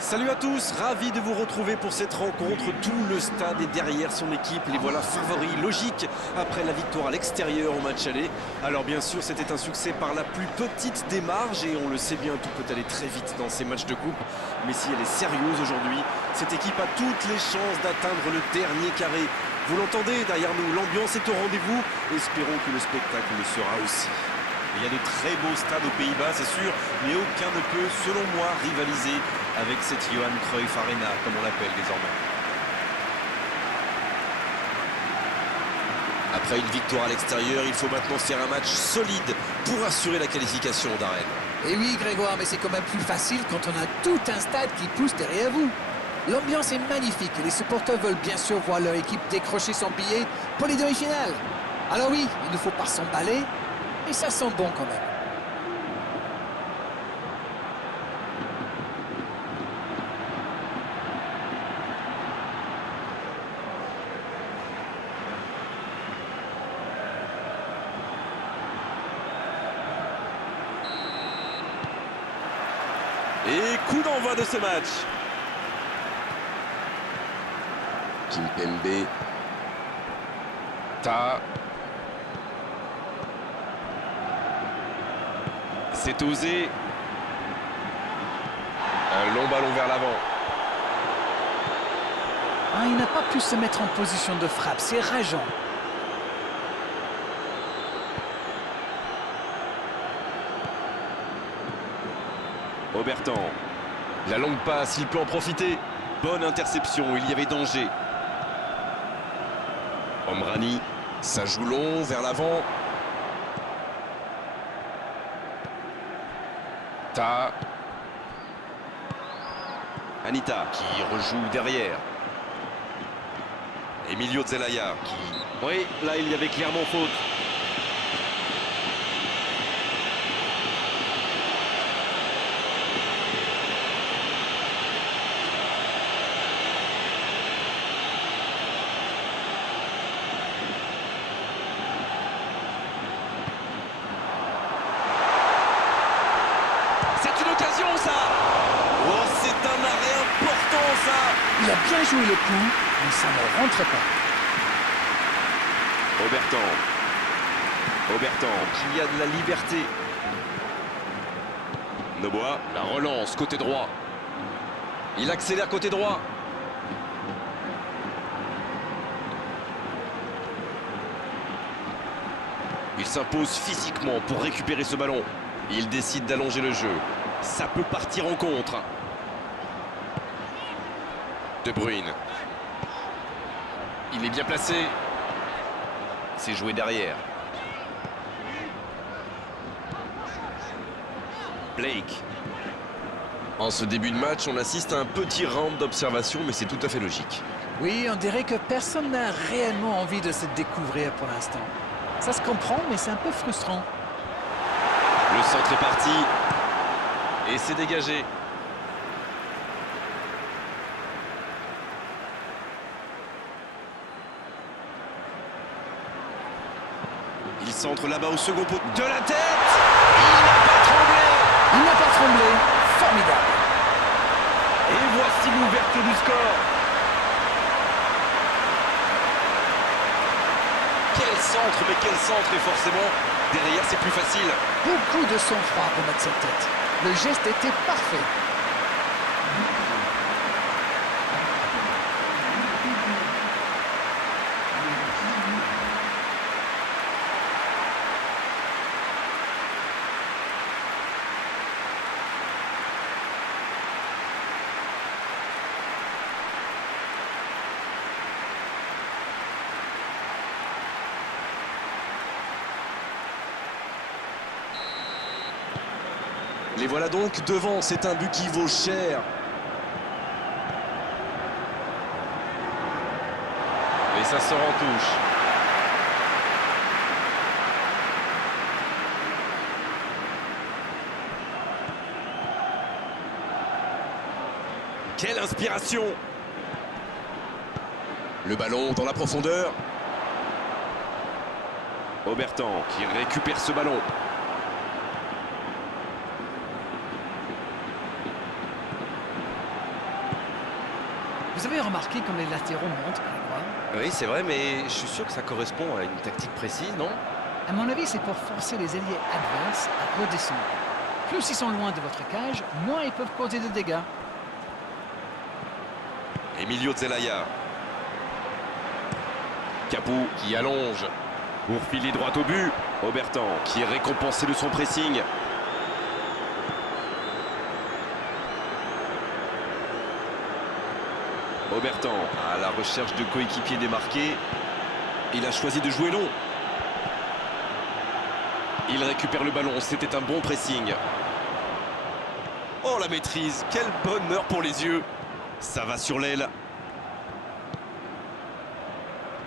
Salut à tous, ravi de vous retrouver pour cette rencontre. Tout le stade est derrière son équipe. Les voilà favoris, logique, après la victoire à l'extérieur au match aller. Alors bien sûr, c'était un succès par la plus petite des marges et on le sait bien, tout peut aller très vite dans ces matchs de coupe. Mais si elle est sérieuse aujourd'hui, cette équipe a toutes les chances d'atteindre le dernier carré. Vous l'entendez derrière nous, l'ambiance est au rendez-vous. Espérons que le spectacle le sera aussi. Il y a de très beaux stades aux Pays-Bas, c'est sûr, mais aucun ne peut, selon moi, rivaliser avec cette Johan Cruyff Arena, comme on l'appelle désormais. Après une victoire à l'extérieur, il faut maintenant faire un match solide pour assurer la qualification d'Arène. Et oui, Grégoire, mais c'est quand même plus facile quand on a tout un stade qui pousse derrière vous. L'ambiance est magnifique et les supporters veulent bien sûr voir leur équipe décrocher son billet pour les demi-finales. Alors oui, il ne faut pas s'emballer, mais ça sent bon quand même. Et coup d'envoi de ce match. Kimpembe. Ta. C'est osé. Un long ballon vers l'avant. Ah, il n'a pas pu se mettre en position de frappe, c'est rageant. Obertan. La longue passe, il peut en profiter. Bonne interception, il y avait danger. Omrani. Ça joue long vers l'avant. Ta. Anita qui rejoue derrière. Emilio Zelaya qui... Oui, là il y avait clairement faute. C'est une occasion ça. Oh, c'est un arrêt important ça. Il a bien joué le coup, mais ça ne rentre pas. Obertan, qu'il y a de la liberté. Noboa, la relance côté droit. Il accélère côté droit. Il s'impose physiquement pour récupérer ce ballon. Il décide d'allonger le jeu. Ça peut partir en contre. De Bruyne. Il est bien placé. C'est joué derrière. Blake. En ce début de match, on assiste à un petit round d'observation, mais c'est tout à fait logique. Oui, on dirait que personne n'a réellement envie de se découvrir pour l'instant. Ça se comprend, mais c'est un peu frustrant. Le centre est parti. Et c'est dégagé. Il centre là-bas au second poteau. De la tête. Il n'a pas tremblé. Il n'a pas tremblé. Formidable. Et voici l'ouverture du score. Quel centre, mais quel centre. Et forcément, derrière, c'est plus facile. Beaucoup de sang-froid pour mettre cette tête. Le geste était parfait. Les voilà donc devant, c'est un but qui vaut cher. Et ça sort en touche. Quelle inspiration! Le ballon dans la profondeur. Obertan qui récupère ce ballon. Vous avez remarqué comme les latéraux montent, Grégoire? Oui, c'est vrai, mais je suis sûr que ça correspond à une tactique précise, non? À mon avis, c'est pour forcer les ailiers adverses à redescendre. Plus ils sont loin de votre cage, moins ils peuvent causer de dégâts. Emilio Zelaya. Capou qui allonge pour filer droit au but. Obertan qui est récompensé de son pressing. Obertan à la recherche de coéquipiers démarqués. Il a choisi de jouer long. Il récupère le ballon, c'était un bon pressing. Oh la maîtrise, quel bonheur pour les yeux. Ça va sur l'aile.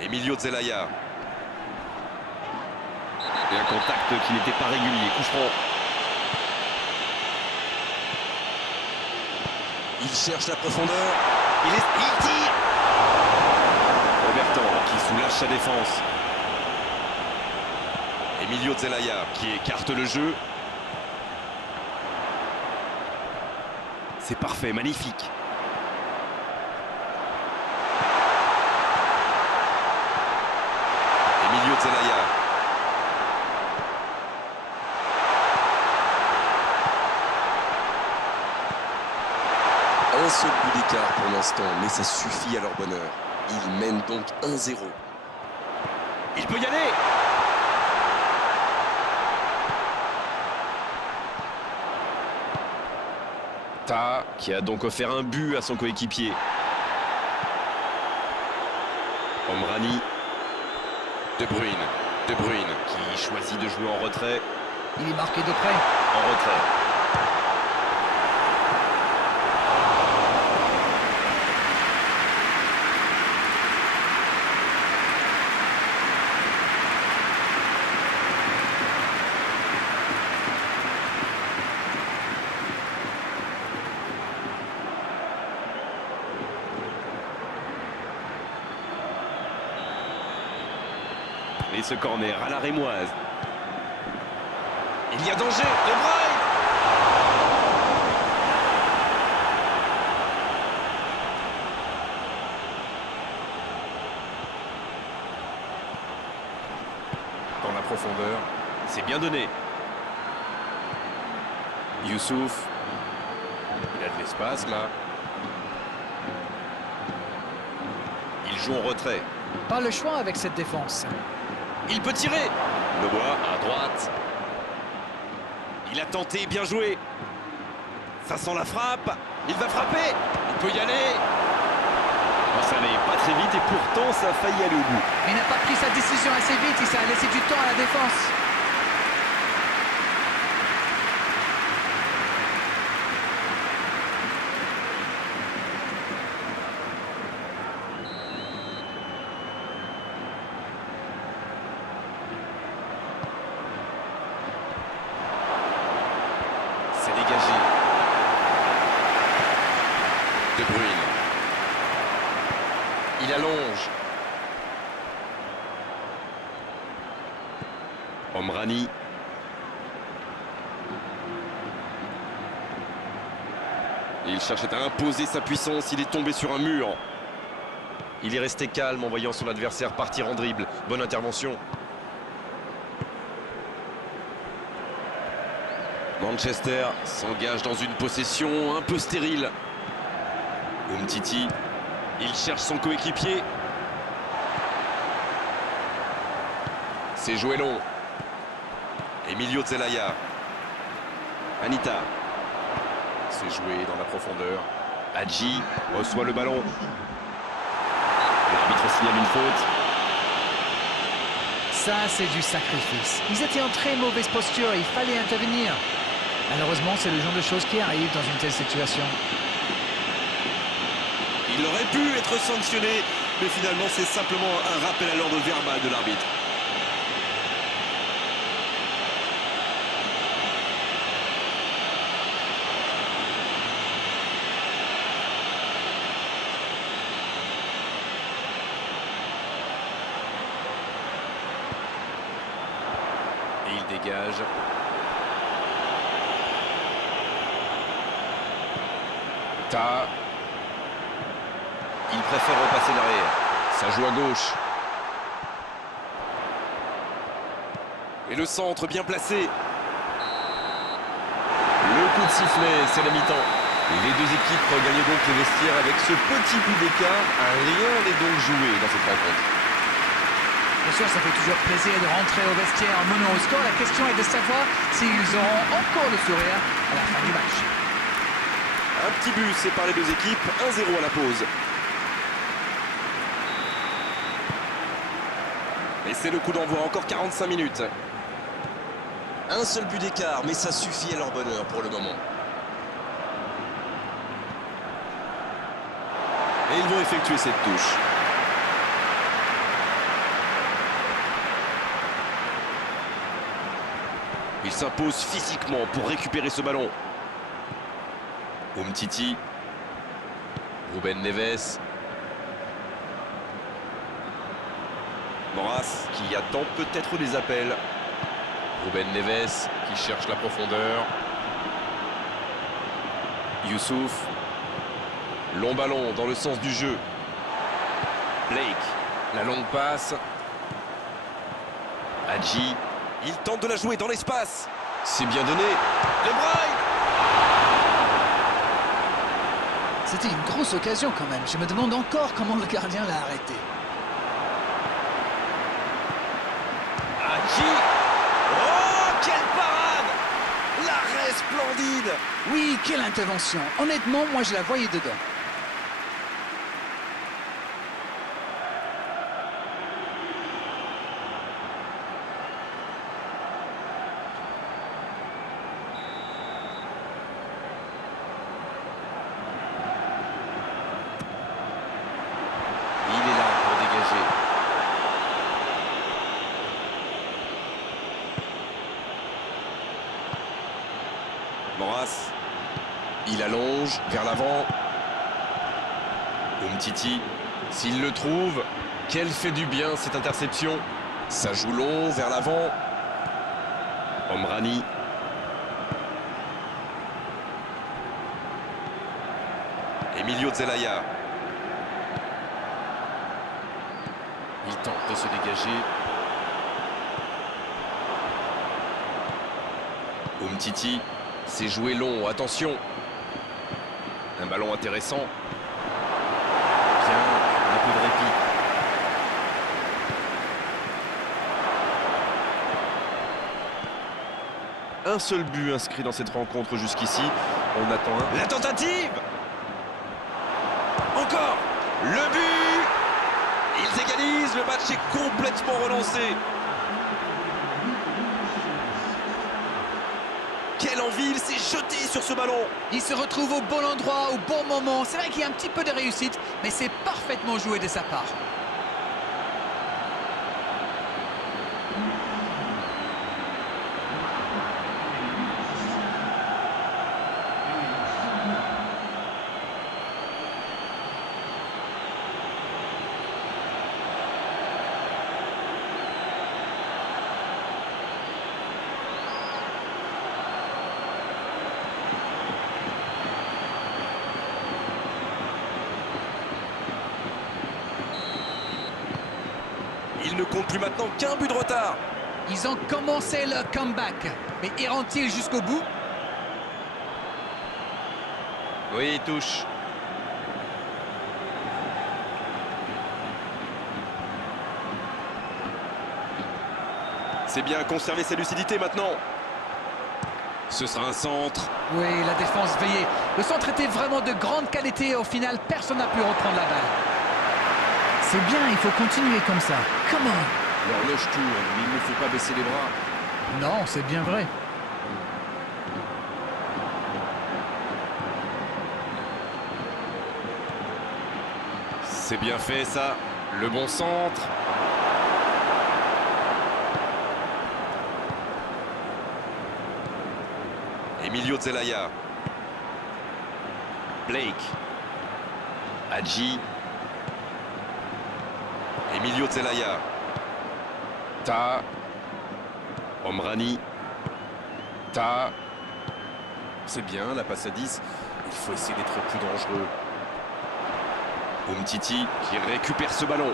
Emilio Zelaya. Et un contact qui n'était pas régulier, coup franc. Il cherche la profondeur. Il tire. Obertan qui soulage sa défense. Emilio Zelaya qui écarte le jeu. C'est parfait, magnifique. Emilio Zelaya. Un seul but d'écart pour l'instant, mais ça suffit à leur bonheur. Ils mènent donc 1-0. Il peut y aller. Ta qui a donc offert un but à son coéquipier. Omrani. De Bruyne qui choisit de jouer en retrait. Il est marqué de près. En retrait. Et ce corner à la rémoise. Il y a danger, De Bruyne. Dans la profondeur, c'est bien donné. Youssouf. Il a de l'espace là. Il joue en retrait. Pas le choix avec cette défense. Il peut tirer. Lebois à droite. Il a tenté, bien joué. Ça sent la frappe. Il va frapper. Il peut y aller. Oh, ça n'allait pas très vite et pourtant ça a failli aller au bout. Mais il n'a pas pris sa décision assez vite et ça a laissé du temps à la défense. C'est dégagé. De Bruyne. Il allonge. Omrani. Il cherchait à imposer sa puissance. Il est tombé sur un mur. Il est resté calme en voyant son adversaire partir en dribble. Bonne intervention. Manchester s'engage dans une possession un peu stérile. Umtiti, il cherche son coéquipier. C'est joué long. Emilio Zelaya. Anita. C'est joué dans la profondeur. Hadji reçoit le ballon. L'arbitre signale une faute. Ça, c'est du sacrifice. Ils étaient en très mauvaise posture et il fallait intervenir. Malheureusement, c'est le genre de choses qui arrivent dans une telle situation. Il aurait pu être sanctionné, mais finalement, c'est simplement un rappel à l'ordre verbal de l'arbitre. Et il dégage. Ta. préfère repasser derrière. Ça joue à gauche. Et le centre bien placé. Le coup de sifflet, c'est la mi-temps. Les deux équipes regagnent donc les vestiaires avec ce petit but d'écart. Rien n'est donc joué dans cette rencontre. Bien sûr, ça fait toujours plaisir de rentrer au vestiaire en menant au score. La question est de savoir s'ils auront encore le sourire à la fin du match. Un petit but sépare les deux équipes, 1-0 à la pause. Et c'est le coup d'envoi, encore 45 minutes. Un seul but d'écart, mais ça suffit à leur bonheur pour le moment. Et ils vont effectuer cette touche. Il s'impose physiquement pour récupérer ce ballon. Umtiti. Ruben Neves. Moras qui attend peut-être des appels. Ruben Neves qui cherche la profondeur. Youssouf. Long ballon dans le sens du jeu. Blake. La longue passe. Hadji. Il tente de la jouer dans l'espace. C'est bien donné. De Bruyne. C'était une grosse occasion quand même. Je me demande encore comment le gardien l'a arrêté. Hadji. Oh, quelle parade! L'arrêt splendide. Oui, quelle intervention. Honnêtement, moi je la voyais dedans. Il est là pour dégager. Moras. Il allonge vers l'avant. Umtiti. S'il le trouve, quel fait du bien cette interception. Ça joue long vers l'avant. Omrani. Emilio Zelaya. Il tente de se dégager. Umtiti. C'est joué long, attention. Un ballon intéressant. Bien, un peu de répit. Un seul but inscrit dans cette rencontre jusqu'ici. On attend un... La tentative. Encore. Le but. Ils égalisent, le match est complètement relancé. Quelle envie, il s'est jeté sur ce ballon. Il se retrouve au bon endroit, au bon moment. C'est vrai qu'il y a un petit peu de réussite, mais c'est parfaitement joué de sa part. Il ne compte plus maintenant qu'un but de retard. Ils ont commencé leur comeback, mais iront-ils jusqu'au bout? Oui, il touche. C'est bien conserver sa lucidité maintenant. Ce sera un centre. Oui, la défense veillait. Le centre était vraiment de grande qualité et au final, personne n'a pu reprendre la balle. C'est bien, il faut continuer comme ça. Come on. L'horloge tourne, mais il ne faut pas baisser les bras. Non, c'est bien vrai. C'est bien fait ça. Le bon centre. Emilio Zelaya. Blake. Hadji. Emilio Zelaya. Ta. Omrani. Ta. C'est bien la passe à 10. Il faut essayer d'être plus dangereux. Umtiti qui récupère ce ballon.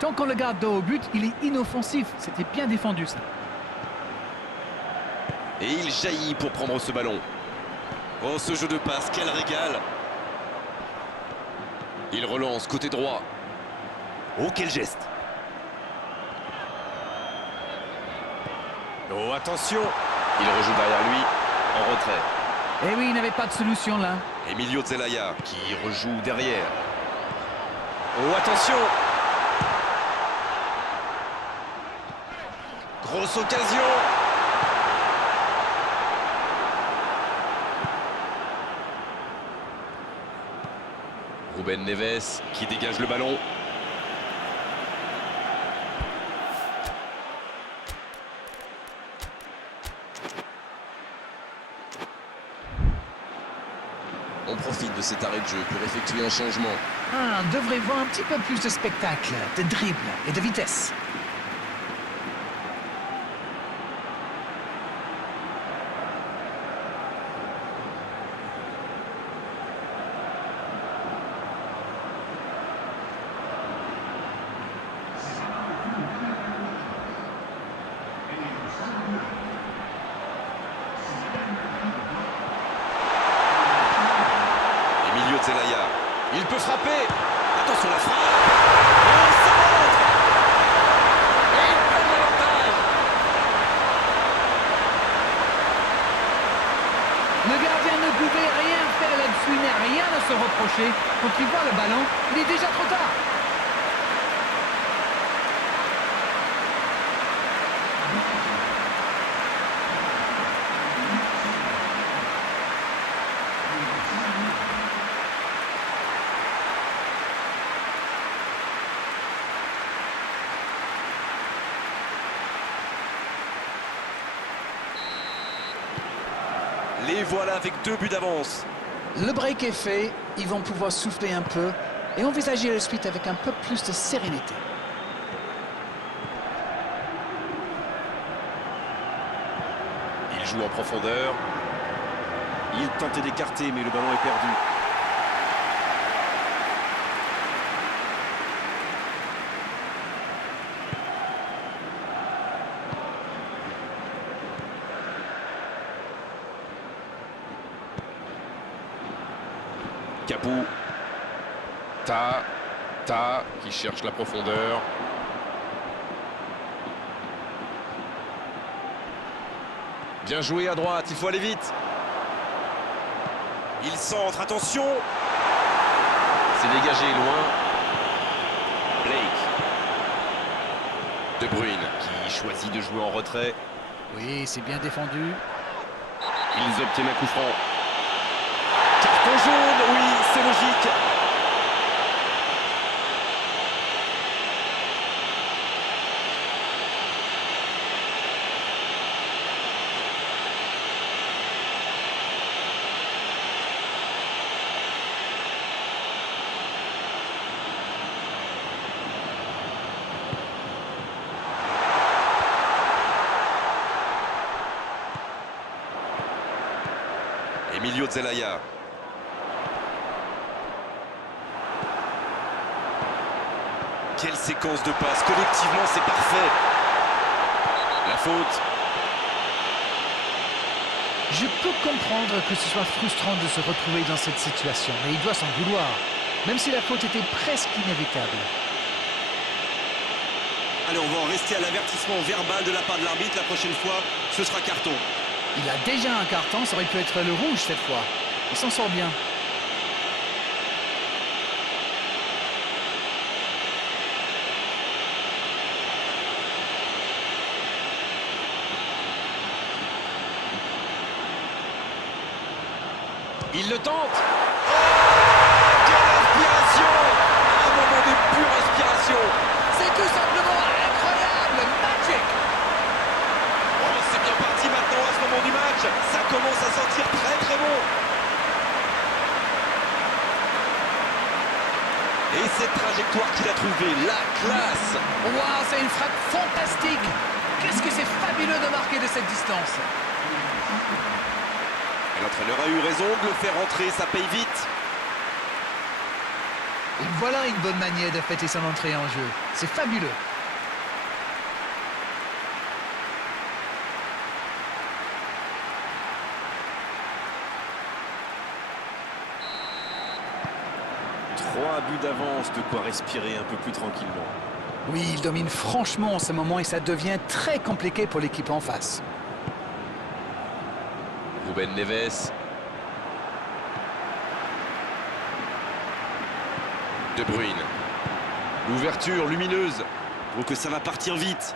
Tant qu'on le garde dos au but, il est inoffensif. C'était bien défendu, ça. Et il jaillit pour prendre ce ballon. Oh, ce jeu de passe, quel régal! Il relance côté droit. Oh, quel geste! Oh, attention! Il rejoue derrière lui, en retrait. Eh oui, il n'avait pas de solution là. Emilio Zelaya qui rejoue derrière. Oh, attention! Grosse occasion! Ruben Neves qui dégage le ballon. On profite de cet arrêt de jeu pour effectuer un changement. Ah, on devrait voir un petit peu plus de spectacle, de dribble et de vitesse. Emilio Zelaya, il peut frapper. Attention la frappe. Oh, ça rentre. Et il prend l'avantage. Le gardien ne pouvait rien faire là-dessus, n'a rien à se reprocher. Quand il voit le ballon, il est déjà trop tard. Les voilà avec 2 buts d'avance. Le break est fait, ils vont pouvoir souffler un peu et envisager la suite avec un peu plus de sérénité. Il joue en profondeur. Il tentait d'écarter, mais le ballon est perdu. Capou. Ta qui cherche la profondeur. Bien joué à droite, il faut aller vite. Il centre, attention. C'est dégagé loin. Blake. De Bruyne qui choisit de jouer en retrait. Oui, c'est bien défendu. Ils obtiennent un coup franc. Carton jaune, oui, c'est logique. Emilio Zelaya. Quelle séquence de passes. Collectivement, c'est parfait. La faute. Je peux comprendre que ce soit frustrant de se retrouver dans cette situation, mais il doit s'en vouloir, même si la faute était presque inévitable. Allez, on va en rester à l'avertissement verbal de la part de l'arbitre. La prochaine fois, ce sera carton. Il a déjà un carton, ça aurait pu être le rouge cette fois. Il s'en sort bien. Il le tente. Oh, quelle inspiration! Un moment de pure inspiration. C'est tout simplement incroyable, magic! Oh, c'est bien parti maintenant à ce moment du match. Ça commence à sentir très très bon. Et cette trajectoire qu'il a trouvée, la classe. Waouh, c'est une frappe fantastique! Qu'est-ce que c'est fabuleux de marquer de cette distance! Et l'entraîneur a eu raison de le faire rentrer, ça paye vite. Et voilà une bonne manière de fêter son entrée en jeu. C'est fabuleux. Trois buts d'avance, de quoi respirer un peu plus tranquillement. Oui, il domine franchement en ce moment et ça devient très compliqué pour l'équipe en face. Ruben Neves. De Bruyne. L'ouverture lumineuse. Oh, que ça va partir vite.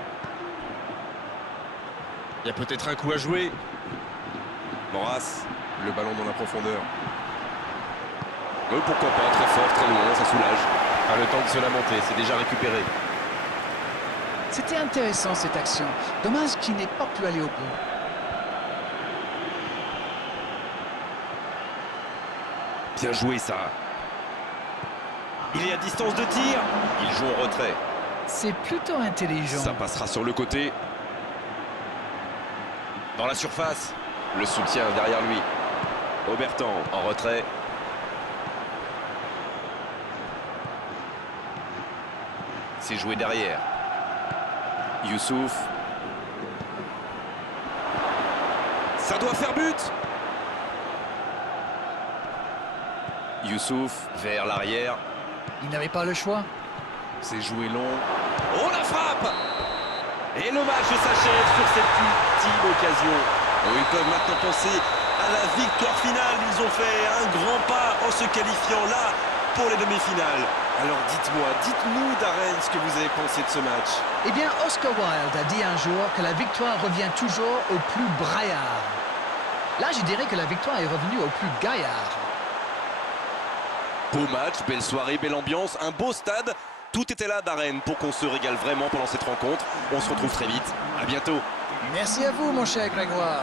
Il y a peut-être un coup à jouer. Moras. Le ballon dans la profondeur. Pourquoi pas, très fort, très loin, ça soulage. Pas le temps de se lamenter, c'est déjà récupéré. C'était intéressant cette action. Dommage qu'il n'ait pas pu aller au bout. Bien joué ça. Il est à distance de tir. Il joue en retrait. C'est plutôt intelligent. Ça passera sur le côté. Dans la surface. Le soutien derrière lui. Obertan. En retrait. C'est joué derrière. Youssouf. Ça doit faire but. Youssouf vers l'arrière. Il n'avait pas le choix. C'est joué long. Oh la frappe. Et le match s'achève sur cette ultime occasion. Oh, ils peuvent maintenant penser à la victoire finale. Ils ont fait un grand pas en se qualifiant là pour les demi-finales. Alors dites-nous Darren ce que vous avez pensé de ce match. Eh bien, Oscar Wilde a dit un jour que la victoire revient toujours au plus braillard. Là, je dirais que la victoire est revenue au plus gaillard. Beau match, belle soirée, belle ambiance, un beau stade. Tout était là Darren pour qu'on se régale vraiment pendant cette rencontre. On se retrouve très vite. À bientôt. Merci à vous, mon cher Grégoire.